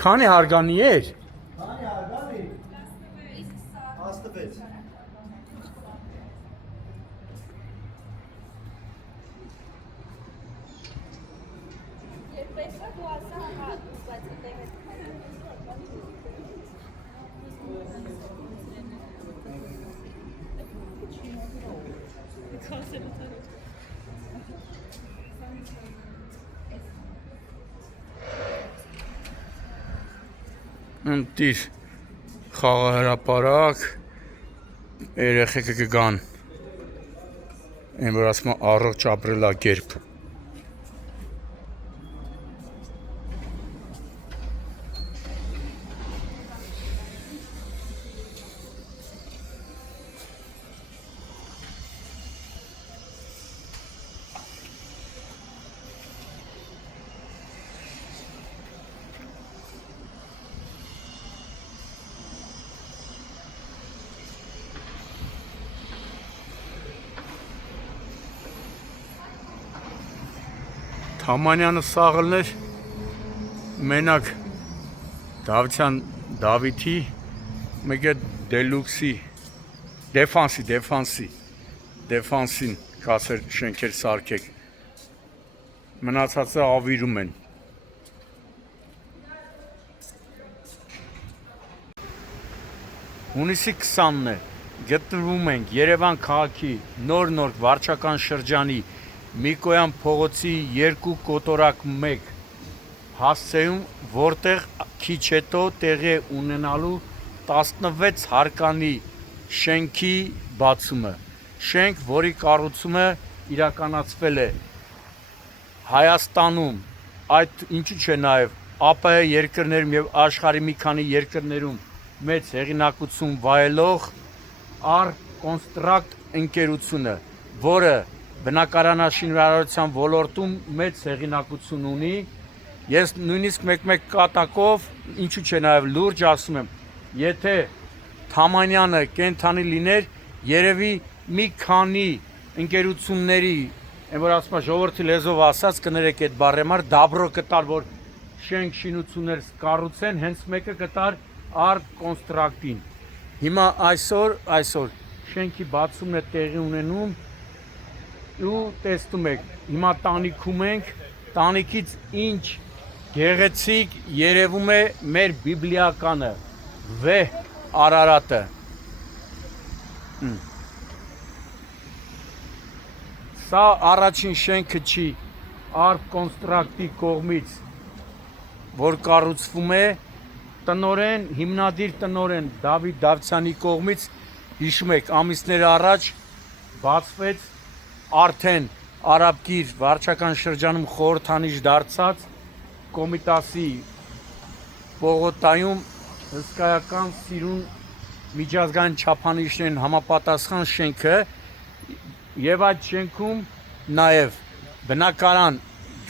քանի հարգանի էր։ Քանի հարգանի։ 16։ Ընտիր խաղահրապարակ երեխեքը կգան այն որ ասում են առողջ ապրելակերպ Թամանյանը սաղլներ մենակ Դավիթի մեկ է դելուքսի դեֆանսին կասեր շենքեր սարքեք մնացածը ավիրում են հունիսի 20-ն է գտնվում ենք Երևան քաղաքի նոր վարչական շրջանի Միկոյան փողոցի 2 կոտորակ 1 հասցեում, որտեղ քիչ հետո տեղի ունենալու 16 հարկանի շենքի բացումը, շենք, որի կառուցումը իրականացվել է Հայաստանում, այդ ինչու՞ չէ նաև ԱՊՀ երկրներում եւ աշխարհի մի քանի երկրներում մեծ հեղինակություն վայելող Art-Construct ընկերությունը, որը բնակարանաշինարարության ոլորտում մեծ հեղինակություն ունի, ես նույնիսկ մեկ կատակով, ինչու՞ չէ նաև լուրջ ասում եմ, եթե Թամանյանը կենթանի լիներ, երևի մի քանի ընկերությունների, այն որ ասում է ժողովրդի լեզվով ասած, կներեք այդ բառը համար, դաբրո կտար, որ շենք շինություններ կառուցեն, հենց մեկը կտար Art-Construct-ին։ Հիմա այսօր շենքի բացումն է տեղի ունենում ու տեսնում եք, հիմա տանիքում ենք, տանիքից ինչ գեղեցիկ երևում է մեր բիբլիականը, վեհ Արարատը։ Սա առաջին շենքը չի Art-Construct-ի կողմից, որ կառուցվում է տնօրեն, հիմնադիր տնօրեն Դավիթ Դավթյանի կողմից, հիշում եք, ամիսներ առաջ բացվեց արդեն Արաբկիր վարչական շրջանում խորհրդանիշ դարձած Կոմիտասի Պողոտայում հսկայական սիրուն միջազգային չափանիշներին համապատասխան շենքը եւ այդ շենքում նաեւ բնակարան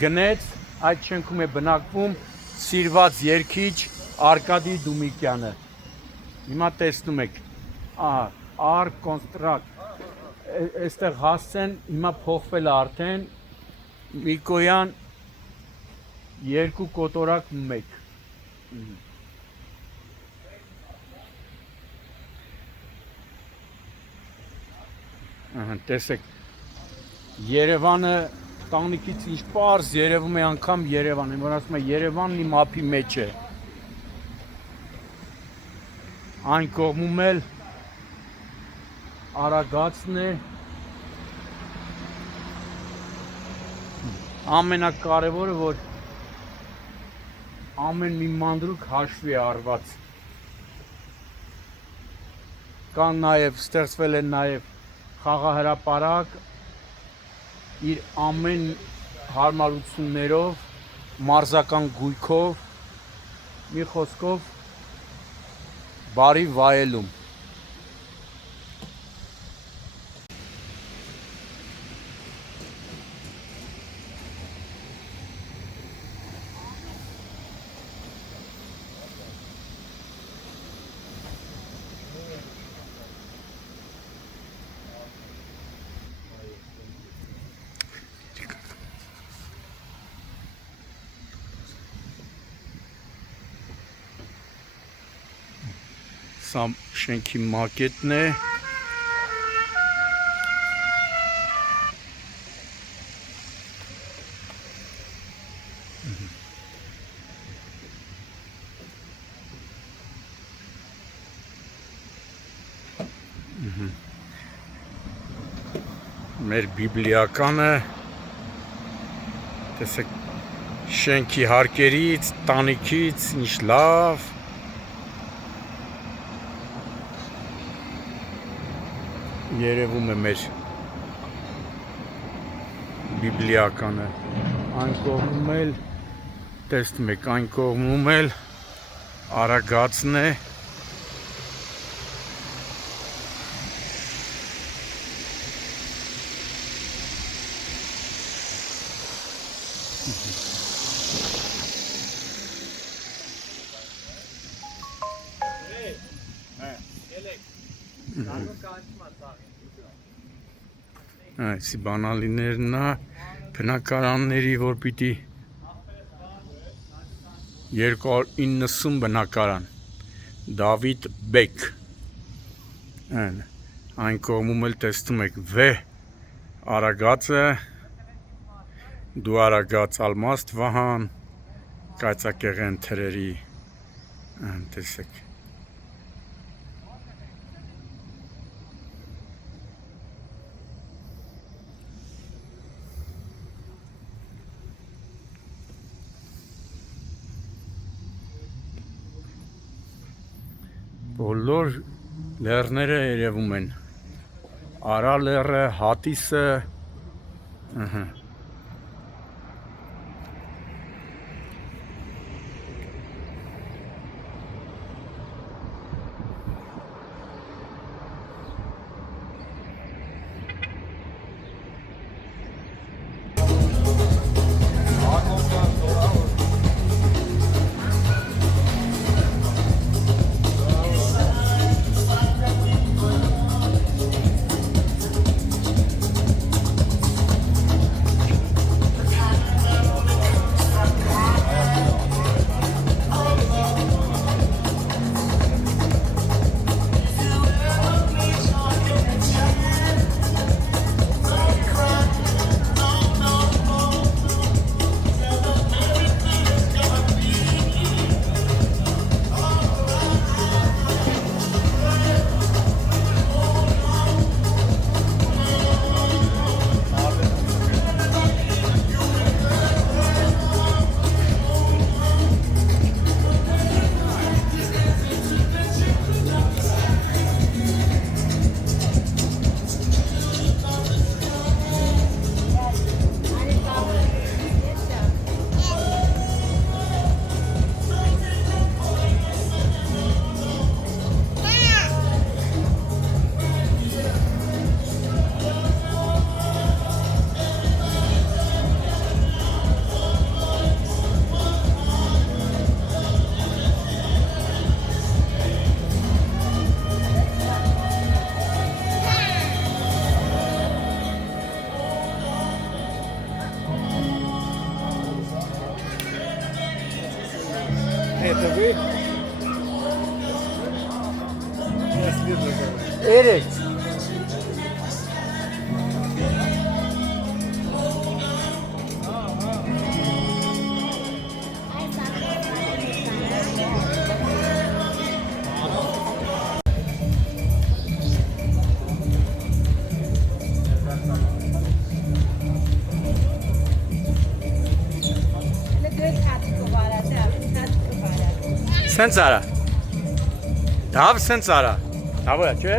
գնեց, այդ շենքում է բնակվում սիրված երգիչ Արկադի Դումիկյանը։ Հիմա տեսնում եք, ահա, Art-Construct այստեղ հասցեն, հիմա փոխվել է արդեն Միկոյան 2 կոտորակ 1 տեսեք Երևանը տանիքից ինչ պարզ երևում է անգամ Երևան, որ ասում է Երևանն իմ ափի մեջ է այն կողմում էլ Արագածն է ամենակարևորը, որ ամեն մի մանրուք հաշվի է առված կան նաև ստեղծվել են նաև խաղահրապարակ իր ամեն հարմարություններով մարզական գույքով մի խոսքով բարի վայելում Սա շենքի մակետն է։ Մեր բիբլիականը, տեսեք շենքի հարկերից, տանիքից, ինչ լավ։ Երևում է մեր բիբլիականը, այն կողմում էլ, տեսնում եք, այն կողմում էլ Արագածն է։ Այսի բանալիներն է, բնակարանների, որ պիտի 290 բնակարան, Դավիթ Բեկ, այն կողմում էլ տեսնում եք վեհ Արագածը, դու Արագած Ալմաստ Վահան, կայծակեղեն թրերի, տեսեք։ Բոլոր լեռները երևում են, Արա լեռը, Հատիսը, Это вы? Эрик. Սենց արա, դավ սենց արա, դավոյա, չէ?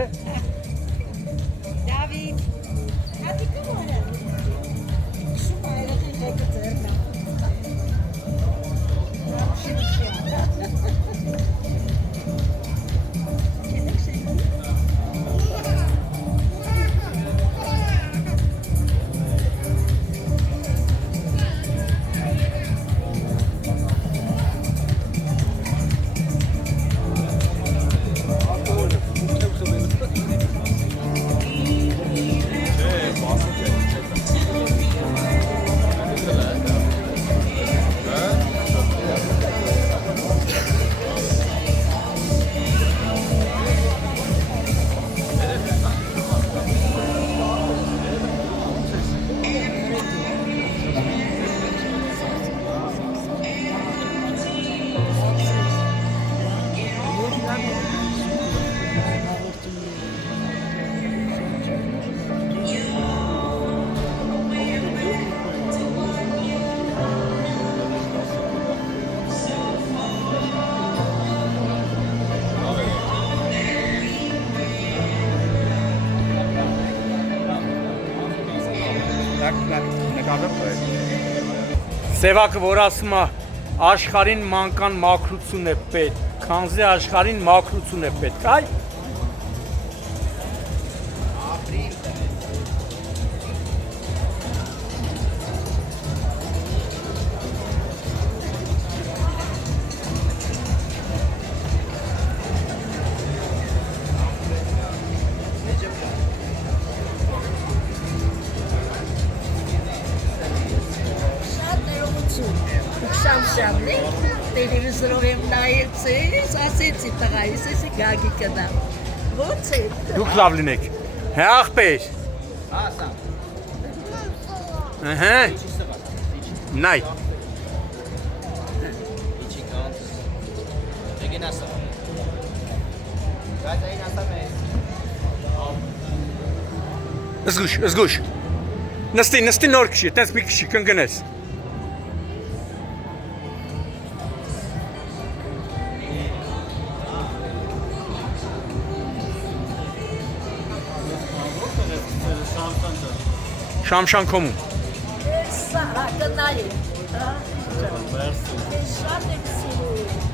Դավիթ, հատիկը որը, շում այրեղին հետը ձերնա, Սևակը որ ասում է աշխարհին մանկան մաքրություն է պետք, քանզի աշխարհին մաքրություն է պետք, այ Շամշամն է, տելևիզորով եմ նայեցես, ասեցի տղայիս, էսի գագի կնամ, ոնց է։ դուք լավ լինեք, հե աղբեր, նայ, զգուշ, նստի նոր քշի, տենց մի քշի, կնգնես, Շամշան կոմում։ Սա, կնայի, շատ եմ սիրում։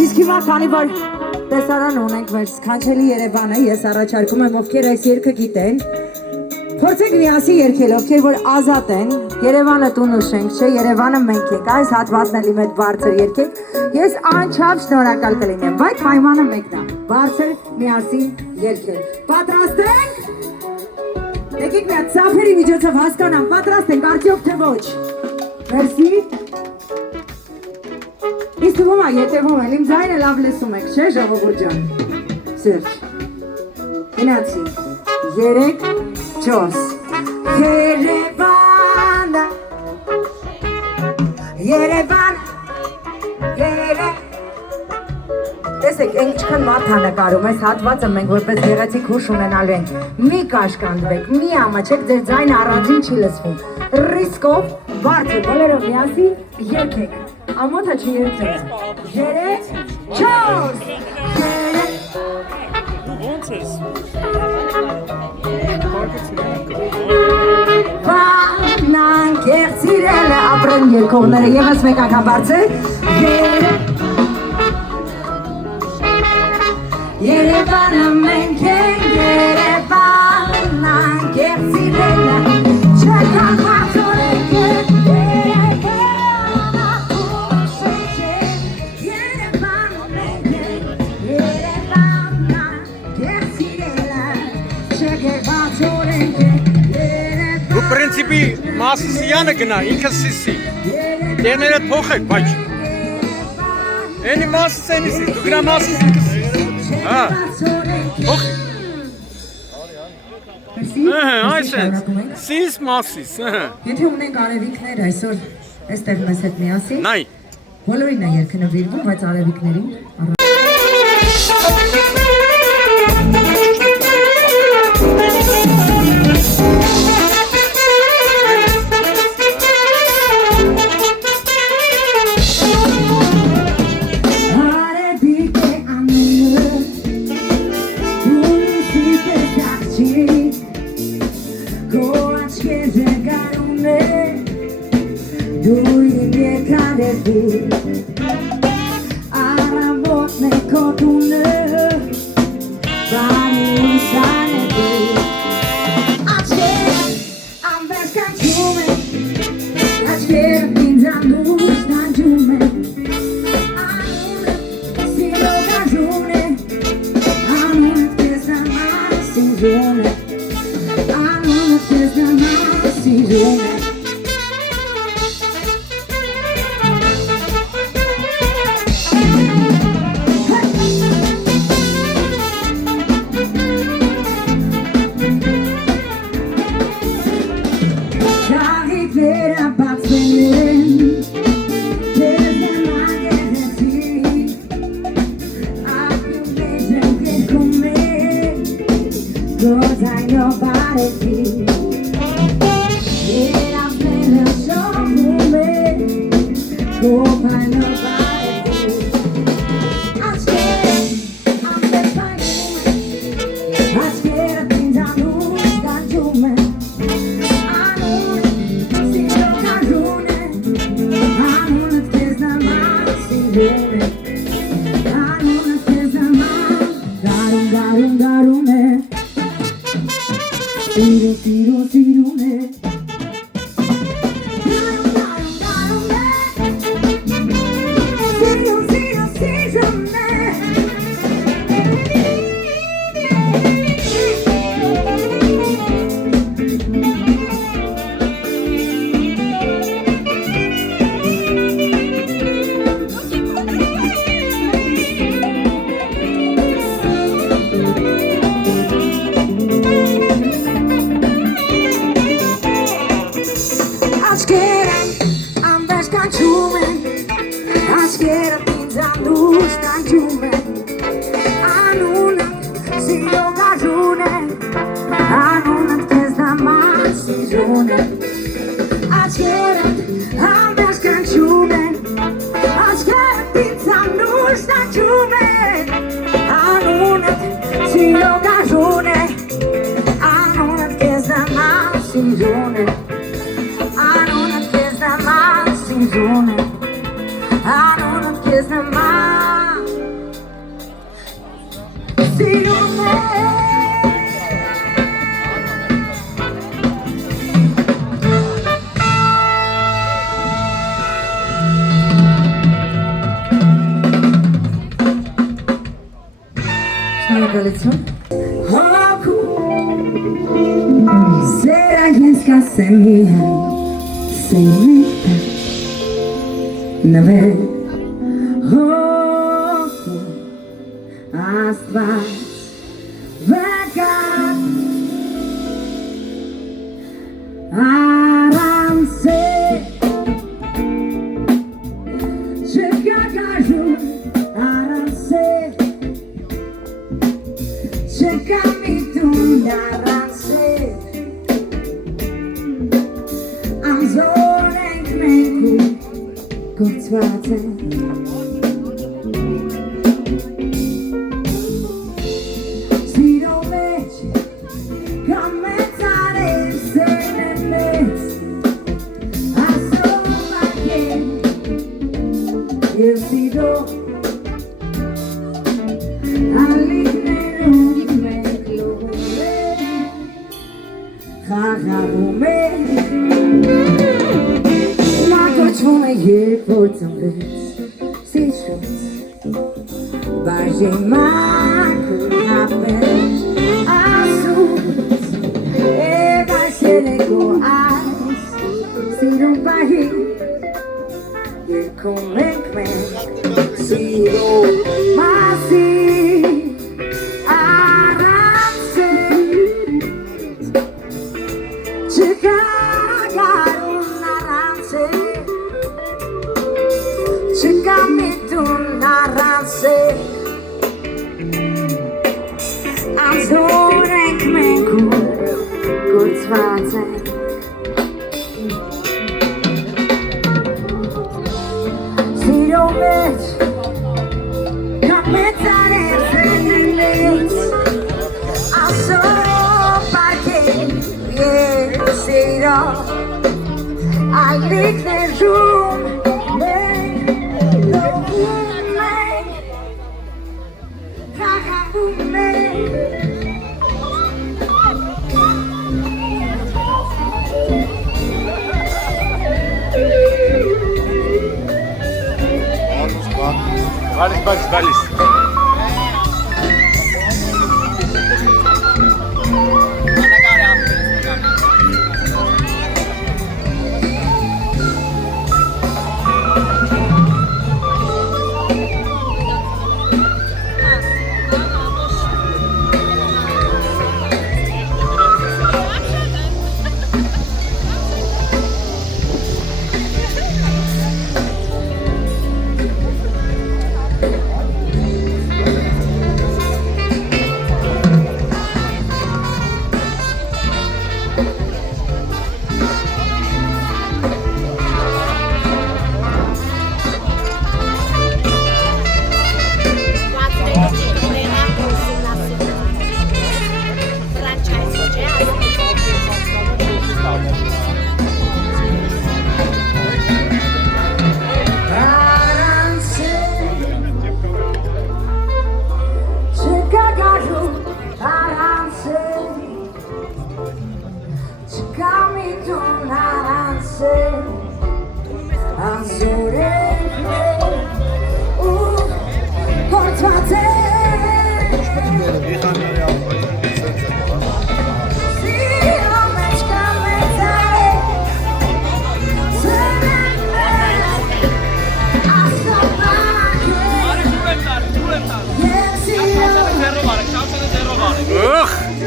Իսկ հիմա քանի որ տեսարան ունենք մեր սքանչելի Երևանը, ես առաջարկում եմ ովքեր այս երգը գիտեն, փորձեք միասին երգել, ովքեր որ ազատ են, Երևանը տուն ու շենք չէ, Երևանը մենք ենք, այս հատվածն էլի մեծ բարձր երգեք, ես անչափ շնորհակալ կլինեմ, բայց պայմանը մեկն է, բարձր միասին երգել։ Պատրաստ ենք։ Եկեք մի հատ ծափերի միջոցով հասկանամ, պատրաստ ենք, արդյոք թե ոչ։ Մերսի։ Իսկ թվում է, ետևում են, իմ ձայնը լավ լսում եք, չէ, ժողովուրդ ջան։ Սուրճ։ Գնացի։ 3, 4 Երևանը Երևան Տեսեք, են ինչքան մարդ նկարում այս հատվածը մենք որպես գեղեցիկ հուշ ունենալու ենք մի կաշկանդվեք, մի ամաչեք, ձեր ձայնը առանձին չի լսվում ռիսկով, բարձր, բոլորով միասին երգեք ամոթը չի երգեք 3, 4 Ոնց ես։ Վանան կեղցիրել է ապրեն երկողները եվս մեկ ակաբարձը Երևանը մենք ենք Երևանան կեղցիրել է չեկան վարձորենք Ու պրինցիպի մասիսյանը գնա, ինքը սիսի, դերները թողեք, բայց Էնի մասիս էնիսի, դու գնա մասիս ինքը սիսի, հա, թողեք Այս ենք, սիս մասիս, Եթե ունենք արևիկներ այսօր այստեղ մեզ հետ միասին նայ Բոլորին է երգը նվիրվում, բայց արևիկներին Շնորհակալություն։ Հոգու սերա ես կասեմ միայն սենիտա նվեր հոգու աստված վակա Aramse Chicago Aramse Chicago Aramse I'm zoning menku Kurzwarte Valis.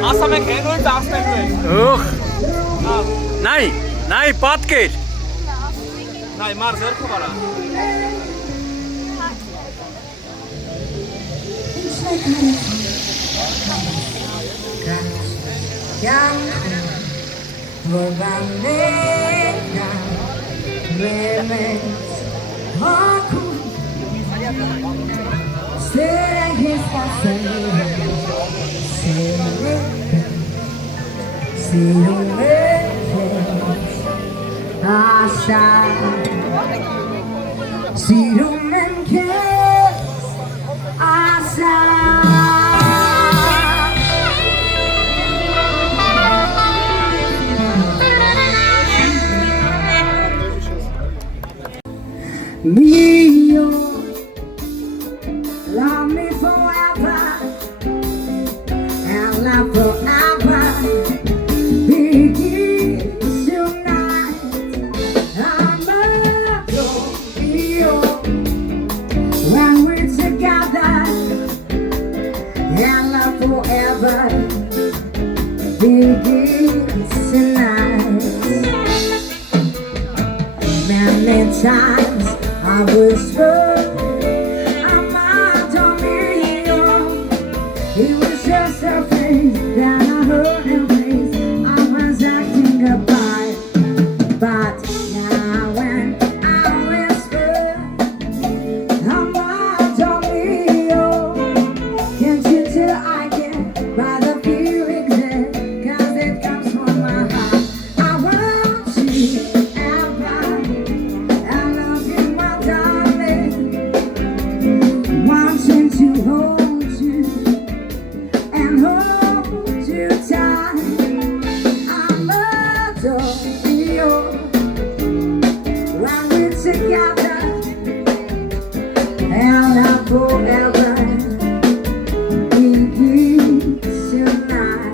Ասամ եք հենոյի դասնելու եք։ Ուխ։ Նայ, պատկեր։ Նայ, մար ձերքը վարա։ me, love me forever, and love forever begins tonight. I'm adore you when we're together, and love forever begins tonight. Many times I whisper, I'm adore you. It was just a phrase that I heard in place. I was acting a part, but now when I whisper, I'm adore you. Can't you tell I get by the feeling there? 'Cause it comes from my heart. I want you ever. I love you, my darling. Wanting to hold you and hold you tight. I'm adore you when we're together, and love forever begins tonight.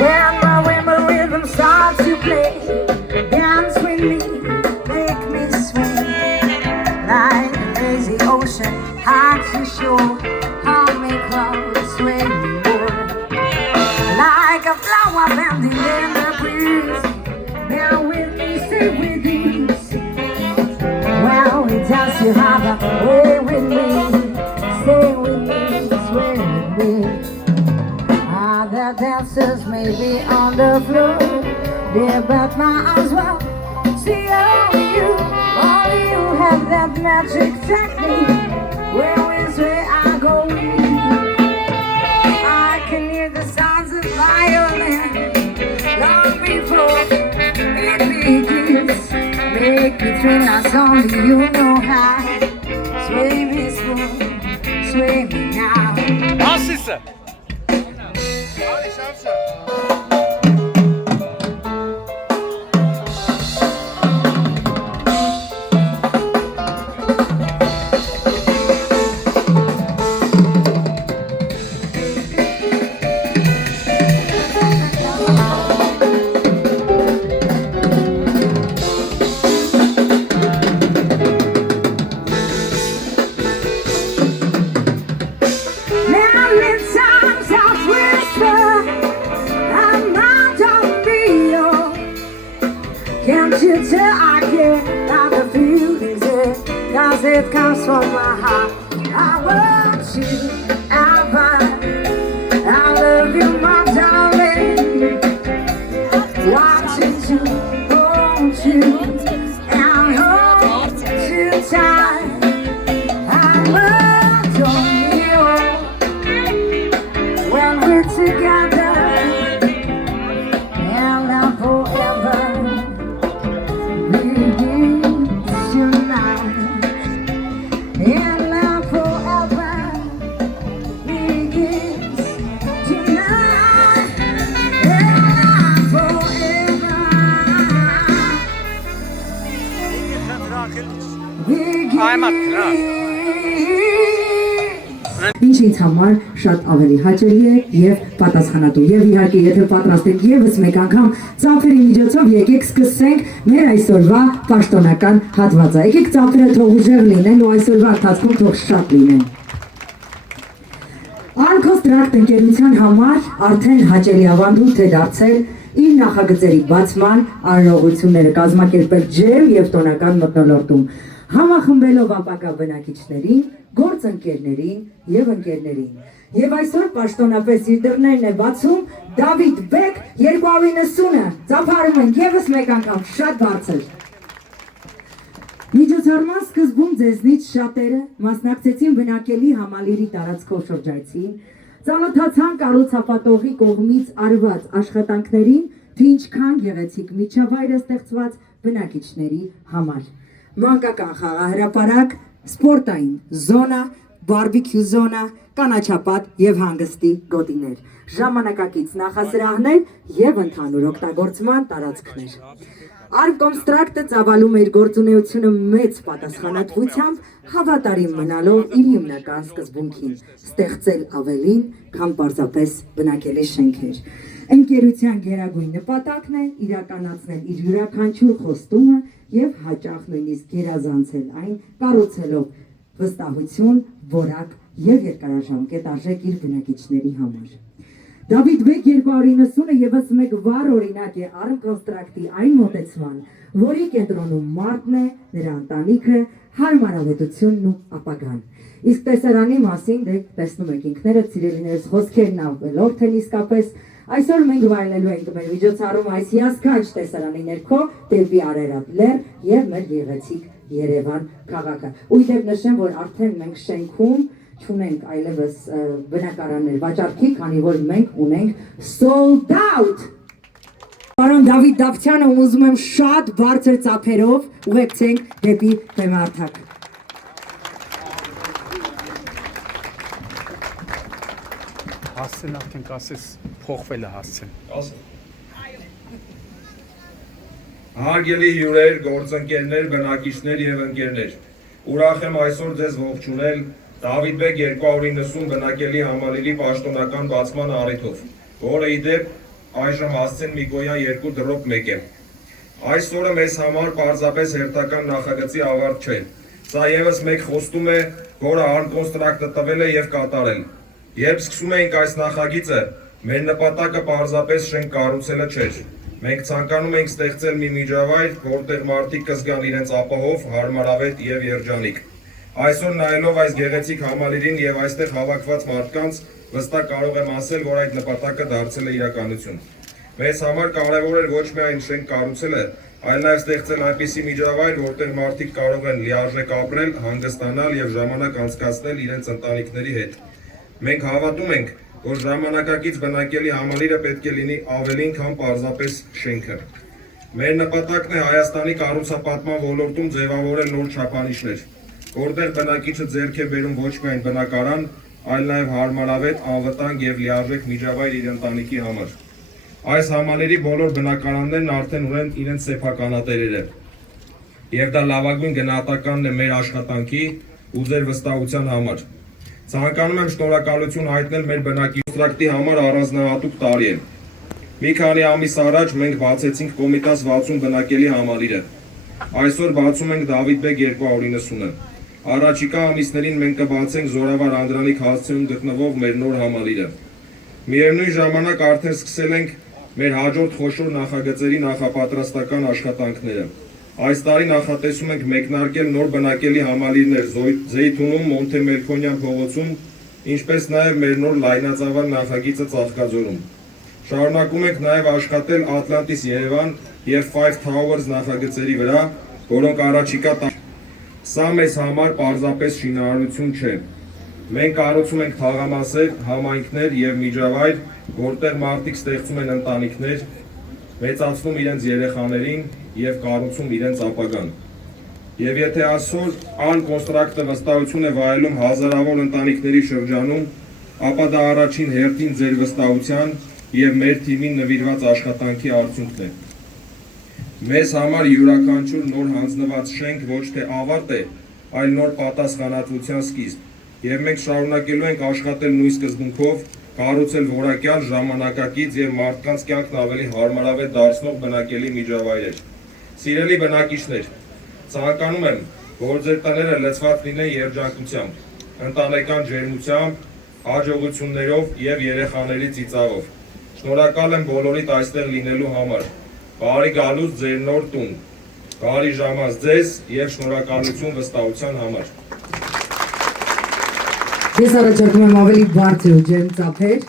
When my women rhythm starts to play, dance with me, make me swing like a lazy ocean, hard to shore, hold me close, sway me more like a flower bending in the breeze. Bear with me, stay with ease. Well, we dance to have a way with me, stay with me, sway with me. Other dancers may be on the floor, dear, but my eyes will see only you. Only you have that magic technique. Where is where I go with you? I can hear the sounds of violin long before it begins. Make me thrill us only you know how. Sway me smooth, sway me now. Nasılsın? Many times I've whispered, I'm adore you. Can't you tell I care how the feelings there? 'Cause it comes from my heart. I want you ever. I love you, my darling. Wanting to hold you and hold you tight. I'm adore you when we're together, and love forever begins tonight. And love forever begins tonight. And love forever Ինչ ինձ համար շատ ավելի հաճելի է եւ պատասխանատու։ Եվ իհարկե, եթե պատրաստ եք եւս մեկ անգամ ծափերի միջոցով եկեք սկսենք մեր այսօրվա պաշտոնական հատվածը։ Եկեք ծափերը թող ուժեղ լինեն ու այսօրվա ընթացքում թող շատ լինեն։ Արքոստրակտ ընկերության համար արդեն հաճելի ավանդույթ է դարձել իր նախագծերի բացման արարողությունները կազմակերպել ջերմ եւ տոնական մթնոլորտում, համախմբելով ապակա բնակիչներին, գործընկերներին եւ ընկերներին։ Եվ այսօր պաշտոնապես իր դռներն է բացում Դավիթ Բեկ 290-ը, ծափարում ենք եւս մեկ անգամ շատ բարձր։ Միջոցառման սկզբում ձեզնից շատերը մասնակցեցին բնակելի համալիրի տարածքով շրջայցին, ծանոթացան կառուցապատողի կողմից արված աշխատանքներին, թե ինչքան գեղեցիկ միջավայր է ստեղծված բնակիչների համար։ Մանկական խաղահրապարակ, սպորտային զոնա, բարբիքյու զոնա, կանաչապատ եւ հանգստի գոտիներ, ժամանակակից նախասրահներ եւ ընդհանուր օգտագործման տարածքներ։ Արմկոմստրակտը ծավալում էր գործունեությունը մեծ պատասխանատվությամբ, հավատարիմ մնալով իր հիմնական սկզբունքին՝ ստեղծել ավելին, քան պարզապես բնակելի շենքեր։ Ընկերության գերագույն նպատակն է իրականացնել իր յուրաքանչյուր խոստումը եւ հաճախ նույնիսկ գերազանցել այն, կառուցելով վստահություն, որակ եւ երկարաժամկետ արժեք իր բնակիչների համար։ Դավիթ Բեկ 290-ը եւս մեկ վառ օրինակ է Արմկոնստրակտի այն մոտեցման, որի կենտրոնում մարդն է, նրա ընտանիքը, հարմարավետությունն ու ապագան։ Իսկ տեսարանի մասին դե տեսնում եք ինքներդ, սիրելիներս, խոսքերն ավելորդ են իսկապես։ Այսօր մենք վայելելու ենք մեր միջոցառումը այս հիասքանչ տեսարանի ներքո դեպի Արարատ լեռ եւ մեր գեղեցիկ Երևան քաղաքը։ Ու իդեպ նշեմ, որ արդեն մենք շենքում չունենք այլևս բնակարաններ վաճառքի, քանի որ մենք ունենք sold out։ Պարոն Դավիթ Դավթյանը ուզում եմ շատ բարձր ծափերով ուղեկցենք դեպի բեմարդակ։ Հասցեն արդեն կասես փոխվել է հասցեն։ Հարգելի հյուրեր, գործընկերներ, բնակիչներ եւ ընկերներ։ Ուրախ եմ այսօր ձեզ ողջունել Դավիթ Բեկ 290 բնակելի համալիրի պաշտոնական բացման առիթով, որը իդեպ այժմ հասցեն Միկոյան 2/1 է։ Այս օրը մեզ համար պարզապես հերթական նախագծի ավարտ չէ։ Սա եւս մեկ խոստում է, որը Արմկոնստրակտը տվել է եւ կատարել։ Երբ սկսում էինք այս նախագիծը, մեր նպատակը պարզապես շենք կառուցելը չէր։ Մենք ցանկանում ենք ստեղծել մի միջավայր, որտեղ մարդիկ կզգան իրենց ապահով, հարմարավետ եւ երջանիկ։ Այսօր նայելով այս գեղեցիկ համալիրին եւ այստեղ հավաքված մարդկանց, վստահ կարող եմ ասել, որ այդ նպատակը դարձել է իրականություն։ Մեզ համար կարևոր էր ոչ միայն շենք կառուցելը, այլ նաեւ ստեղծել այնպիսի միջավայր, որտեղ մարդիկ կարող են լիարժեք ապրել, հանգստանալ եւ ժամանակ անցկացնել իրենց ընտանիքների հետ։ Մենք հավատում ենք, որ ժամանակակից բնակելի համալիրը պետք է լինի ավելին, քան պարզապես շենքը։ Մեր նպատակն է Հայաստանի կառուցապատման ոլորտում ձևավորել նոր չափանիշներ, որտեղ բնակիչը ձեռք է բերում ոչ միայն բնակարան, այլ նաև հարմարավետ, անվտանգ եւ լիարժեք միջավայր իր ընտանիքի համար։ Այս համալիրի բոլոր բնակարաններն արդեն ունեն իրենց սեփականատերերը, եւ դա լավագույն գնահատականն է մեր աշխատանքի ու ձեր վստահության համար։ Ցանկանում եմ շնորհակալություն հայտնել մեր բնակիչների համար առանձնահատուկ տարի է։ Մի քանի ամիս առաջ մենք բացեցինք Կոմիտաս 60 բնակելի համալիրը։ Այսօր բացում ենք Դավիթ Բեկ 290-ը։ Առաջիկա ամիսներին մենք կբացենք Զորավար Անդրանիկ հասցեում գտնվող մեր նոր համալիրը։ Միևնույն ժամանակ արդեն սկսել ենք մեր հաջորդ խոշոր նախագծերի նախապատրաստական աշխատանքները։ Այս տարի նախատեսում ենք մեկնարկել նոր բնակելի համալիրներ Զեյթունում, Մոնտեմելքոնյան փողոցում, ինչպես նաև մեր նոր լայնածավալ նախագիծը Ծաղկաձորում։ Շարունակում ենք նաև աշխատել Atlantis Երևան եւ Five Towers նախագծերի վրա, որոնք առաջիկա Սա մեզ համար պարզապես շինարարություն չէ։ Մենք կառուցում ենք թաղամասեր, համայնքներ եւ միջավայր, որտեղ մարդիկ ստեղծում են ընտանիքներ, մեծացնում իրենց երեխաներին եւ կառուցում իրենց ապագան։ Եվ եթե այսօր Արմկոնստրակտը վստահություն է վայելում հազարավոր ընտանիքների շրջանում, ապա դա առաջին հերթին ձեր վստահության եւ մեր թիմին նվիրված աշխատանքի արդյունքն է։ Մեզ համար յուրաքանչյուր նոր հանձնված շենք ոչ թե ավարտ է, այլ նոր պատասխանատվության սկիզբ, եւ մենք շարունակելու ենք աշխատել նույն սկզբունքով, կառուցել որակյալ, ժամանակակից եւ մարդկանց կյանքն ավելի հարմարավետ դարձնող բնակելի միջավայրեր։ Սիրելի բնակիչներ, ցանկանում եմ, որ ձեր տները լցված լինեն երջանկությամբ, ընտանեկան ջերմությամբ, հաջողություններով եւ երեխաների ծիծաղով։ Շնորհակալ եմ բոլորիդ այստեղ լինելու համար։ Բարի գալուց ձեր նոր տուն, բարի ժամանց ձեզ եւ շնորհակալություն վստահության համար։ Ես առաջարկում եմ ավելի բարձր ու ջերմ ծափեր